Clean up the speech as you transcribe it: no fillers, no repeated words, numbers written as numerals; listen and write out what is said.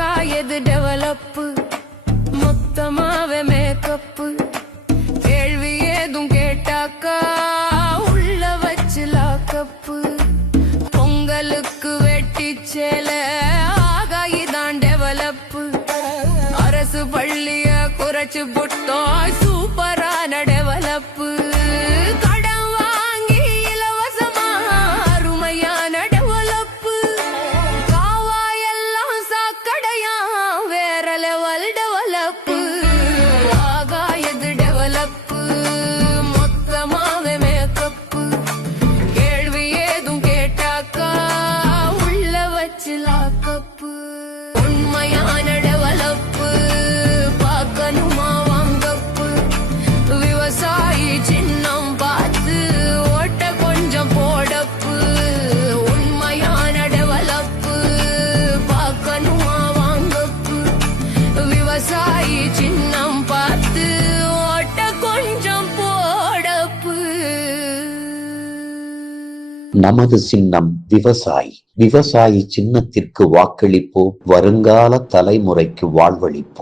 ஆகா எது டெவலப்பு மொத்தமாவே மேக்கப்பு கேள்வி ஏதும் கேட்டாக்கா உள்ள வச்சு லாக்கப்பு பொங்கலுக்கு வெட்டி சேல ஆகா இதான் டெவலப்பு அரசு பள்ளிய குறைச்சு புட்டோம் சூப்பரான டெவலப்பு நமது சின்னம் விவசாயி. விவசாயி சின்னத்திற்கு வாக்களிப்போம், வருங்கால தலைமுறைக்கு வாழ்வளிப்போம்.